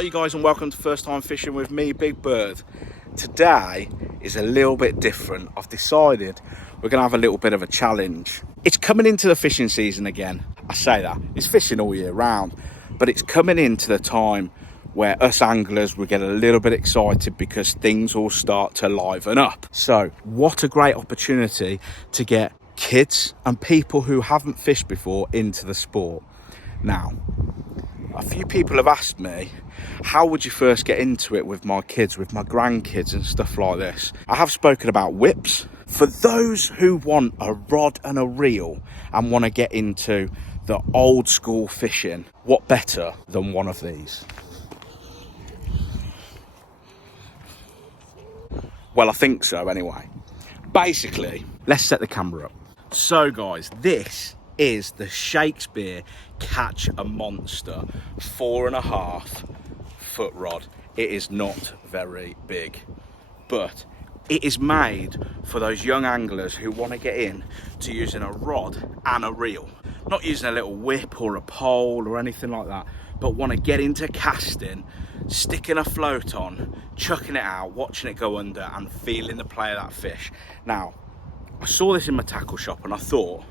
Hi you guys, and welcome to First Time Fishing with me, Big Bird. Today is a little bit different. I've decided we're going to have a little bit of a challenge. It's coming into the fishing season again. I say that, it's fishing all year round, but it's coming into the time where us anglers will get a little bit excited because things all start to liven up. So what a great opportunity to get kids and people who haven't fished before into the sport. Now, a few people have asked me, how would you first get into it with my kids, with my grandkids and stuff like this? I have spoken about whips. For those who want a rod and a reel and want to get into the old school fishing, what better than one of these? Well, I think so anyway. Basically, let's set the camera up. So guys, this is the Shakespeare Catch a Monster 4.5 foot rod. It is not very big, but it is made for those young anglers who want to get in to using a rod and a reel. Not using a little whip or a pole or anything like that, but want to get into casting, sticking a float on, chucking it out, watching it go under and feeling the play of that fish. Now, I saw this in my tackle shop and I thought,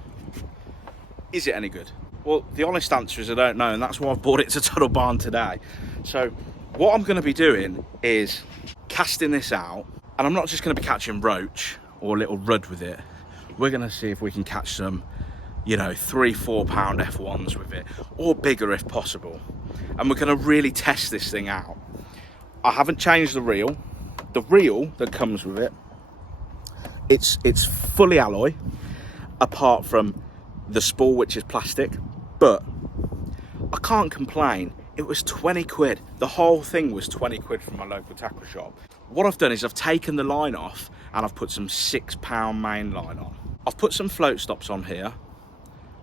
is it any good? Well, the honest answer is I don't know, and that's why I've brought it to Tuttle Barn today. So what I'm going to be doing is casting this out, and I'm not just going to be catching roach or a little rudd with it. We're going to see if we can catch some, you know, 3-4 pound F1s with it, or bigger if possible. And we're going to really test this thing out. I haven't changed the reel. The reel that comes with it, it's fully alloy, apart from the spool, which is plastic, but I can't complain. It was 20 quid. The whole thing was 20 quid from my local tackle shop. What I've done is I've taken the line off and I've put some 6 pound main line on. I've put some float stops on here,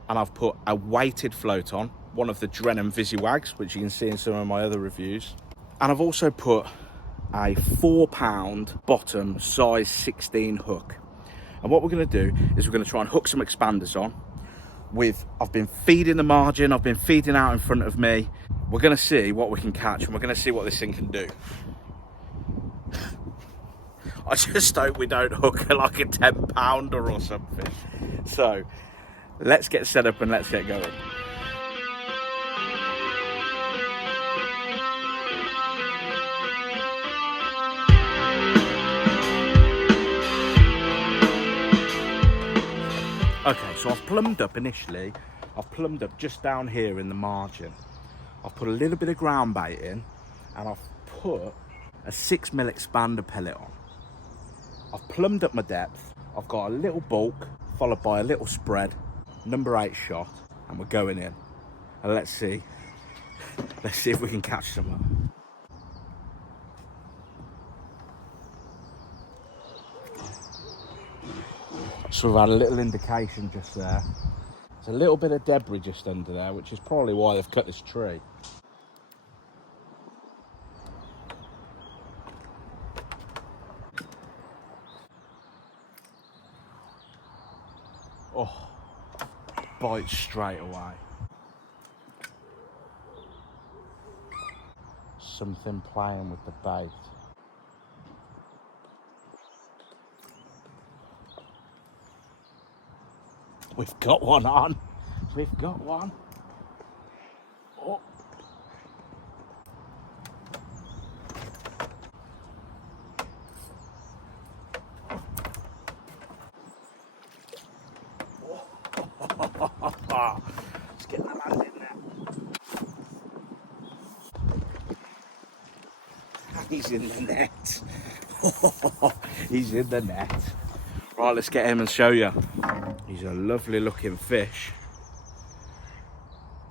and I've put a weighted float on, one of the Drennan Visiwags, which you can see in some of my other reviews. And I've also put a 4 pound bottom size 16 hook. And what we're going to do is we're going to try and hook some expanders on. I've been feeding the margin, I've been feeding out in front of me. We're going to see what we can catch, and we're going to see what this thing can do. I just hope we don't hook like a 10 pounder or something. So let's get set up and let's get going. Okay, so I've plumbed up initially. I've plumbed up just down here in the margin. I've put a little bit of ground bait in, and I've put a 6mm expander pellet on. I've plumbed up my depth. I've got a little bulk followed by a little spread, number 8 shot, and we're going in. And let's see if we can catch someone. So we've had a little indication just there. There's a little bit of debris just under there, which is probably why they've cut this tree. Oh, bite straight away. Something playing with the bait. We've got one on. We've got one. Oh. Let's get that hand in there. He's in the net. He's in the net. Right, let's get him and show you. He's a lovely looking fish.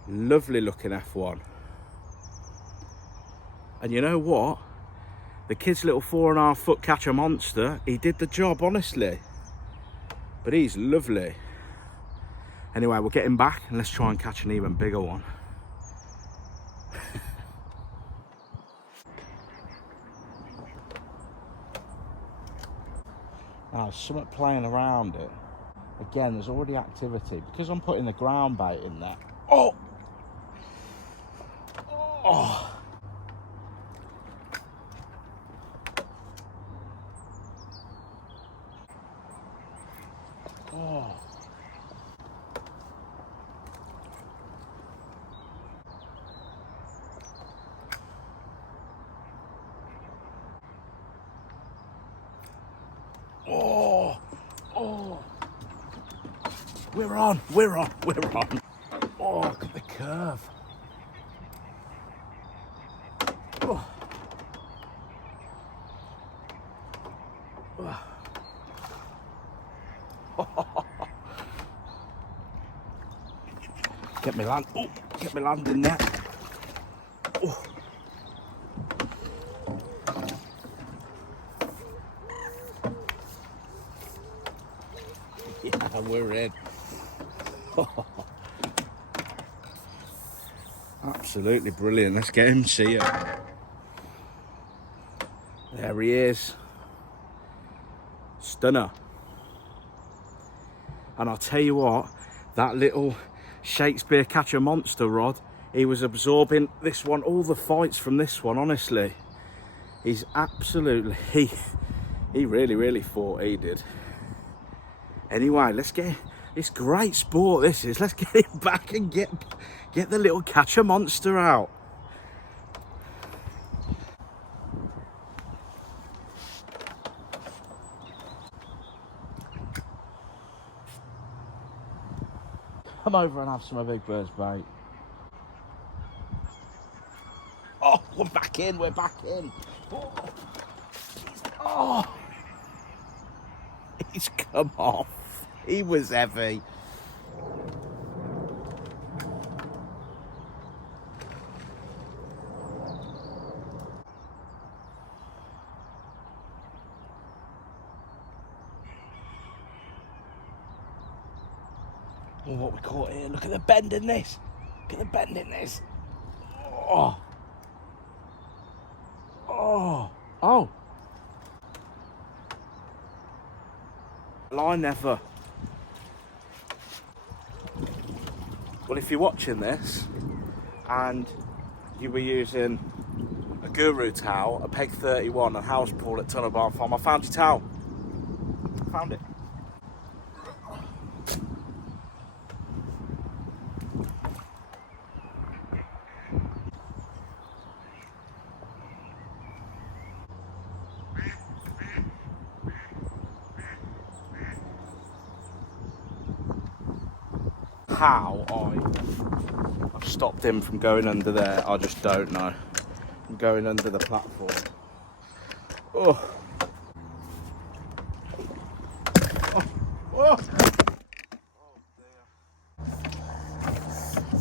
Lovely looking F1. And you know what? The kid's little 4.5 foot catch a monster, he did the job, honestly. But he's lovely. Anyway, we'll get him back and let's try and catch an even bigger one. Now, there's something playing around it. Again, there's already activity. Because I'm putting the ground bait in there. Oh! Oh! We're on, we're on, we're on. Oh, look at the curve. Oh. Oh. Get me land. Oh, get me landing there. Oh. Yeah, we're in. Oh. Absolutely brilliant. Let's get him to see it. There he is. Stunner. And I'll tell you what, that little Shakespeare catch a monster rod, he was absorbing this one, all the fights from this one, honestly. He's absolutely, he really thought he did. Anyway, let's get, it's great sport this is, let's get him back and get the little catch a monster out. Come over and have some of Big Bird's bait. Oh, we're back in, we're back in. Oh, he's come off. He was heavy. Oh, what we caught here. Look at the bend in this. Look at the bend in this. Oh. Oh. Oh. Line never. Well, if you're watching this and you were using a guru towel, a peg 31, a house pool at Tunnel Barn Farm, I found your towel. I found it. How I've stopped him from going under there, I just don't know. I'm going under the platform. Oh. Oh. Oh.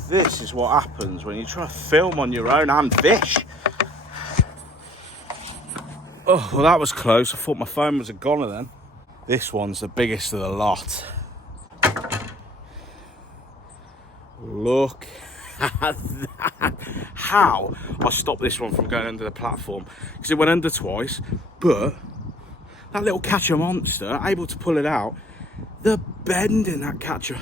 This is what happens when you try to film on your own and fish. Oh, well that was close. I thought my phone was a goner then. This one's the biggest of the lot. Look at that. How I stopped this one from going under the platform, because it went under twice, but that little catcher monster, able to pull it out. The bend in that catcher,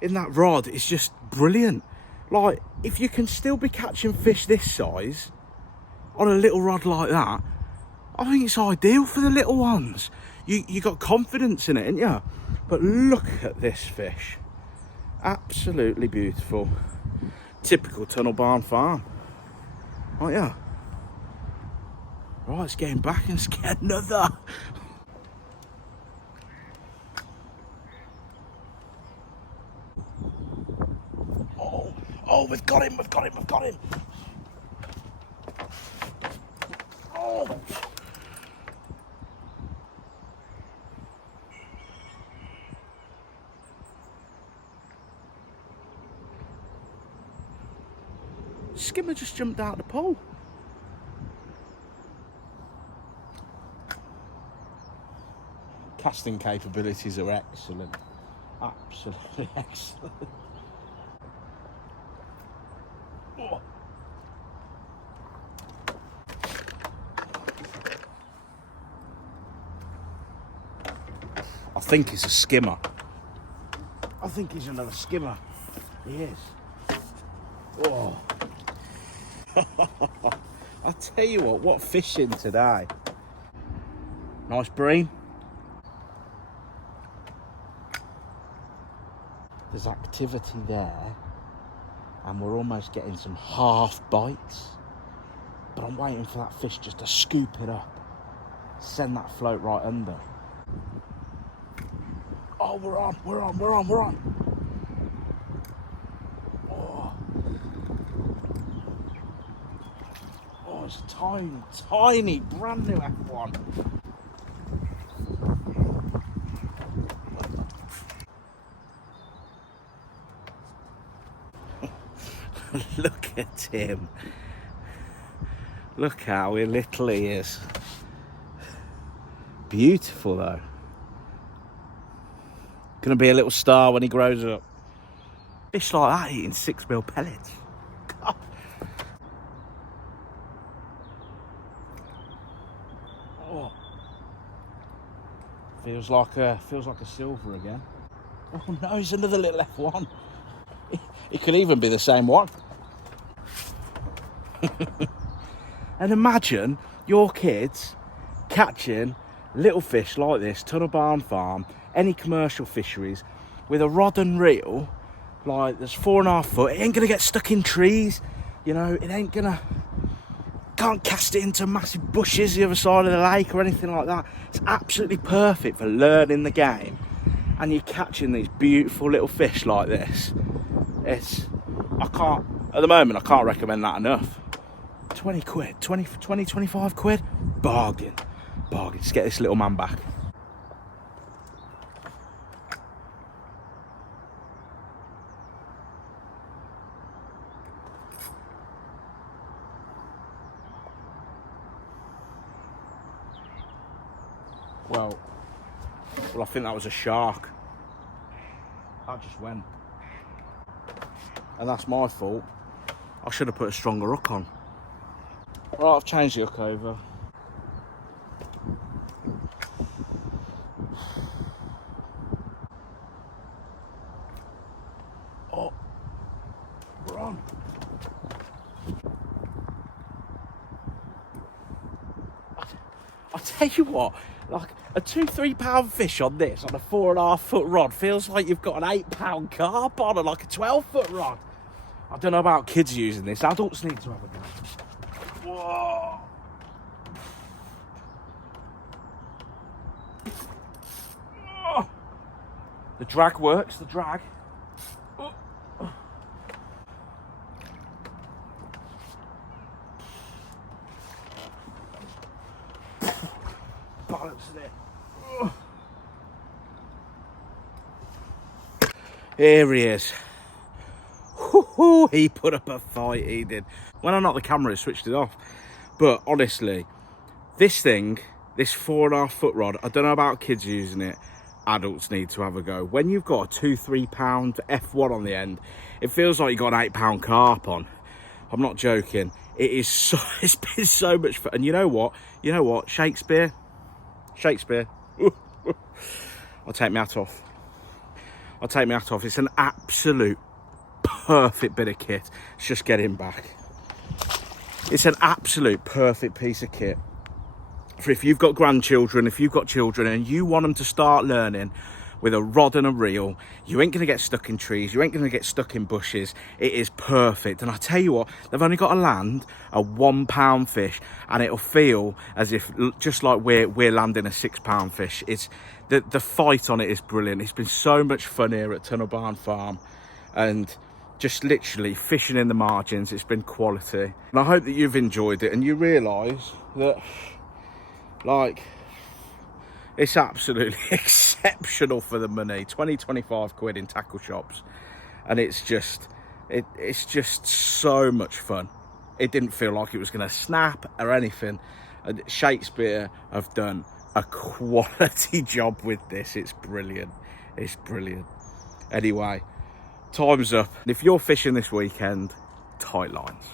in that rod, is just brilliant. Like, if you can still be catching fish this size on a little rod like that, I think it's ideal for the little ones. You got confidence in it, ain't you? But look at this fish. Absolutely beautiful. Typical Tunnel Barn Farm. Aren't you? Right, let's get him back and let's get another. Oh, oh, we've got him, we've got him, we've got him. Oh. Skimmer just jumped out the pole. Casting capabilities are excellent. Absolutely excellent. Oh. I think it's a skimmer. I think he's another skimmer. He is. Oh. I'll tell you what fishing today. Nice bream. There's activity there, and we're almost getting some half bites, but I'm waiting for that fish just to scoop it up, send that float right under. Oh, Oh, we're on. Oh, oh, it's a tiny, brand new F1. Look at him. Look how little he is. Beautiful though. Gonna be a little star when he grows up. Fish like that eating 6mm pellets. God. Oh. Feels like a silver again. Oh no, he's another little F1. It could even be the same one. And imagine your kids catching little fish like this, Tunnel Barn Farm, any commercial fisheries, with a rod and reel, like that's 4.5 foot. It ain't gonna get stuck in trees, you know, it ain't gonna, can't cast it into massive bushes the other side of the lake or anything like that. It's absolutely perfect for learning the game. And you're catching these beautiful little fish like this. At the moment, I can't recommend that enough. 20 quid, 25 quid, bargain. Let's get this little man back. Well, I think that was a shark. That just went. And that's my fault. I should have put a stronger hook on. Right, I've changed the hook over. Oh, we're on. I'll tell you what, like a 2-3 pound fish on this, on a 4.5 foot rod, feels like you've got an 8 pound carp on, or like a 12-foot rod. I don't know about kids using this, adults need to have a go. Whoa. Oh. The drag works, the drag. Oh. Balance there. Oh. Here he is. He put up a fight, he did. When I knocked the camera, it switched it off. But honestly, this thing, this 4.5 foot rod, I don't know about kids using it, adults need to have a go. When you've got a 2-3 pound F1 on the end, it feels like you've got an 8 pound carp on. I'm not joking. It's been so much fun. And you know what? Shakespeare. I'll take my hat off. It's an absolute perfect bit of kit. Let's just get him back. It's an absolute perfect piece of kit for if you've got grandchildren, if you've got children and you want them to start learning with a rod and a reel. You ain't going to get stuck in trees, you ain't going to get stuck in bushes. It is perfect. And I tell you what, they've only got to land a 1 pound fish and it'll feel as if just like we're landing a 6 pound fish. It's the fight on it is brilliant. It's been so much fun here at Tunnel Barn Farm, and just literally fishing in the margins. It's been quality, and I hope that you've enjoyed it and you realise that, like, it's absolutely exceptional for the money. 20-25 quid in tackle shops, and it's just so much fun. It didn't feel like it was going to snap or anything. And Shakespeare have done a quality job with this. It's brilliant. Anyway, time's up. And if you're fishing this weekend, tight lines.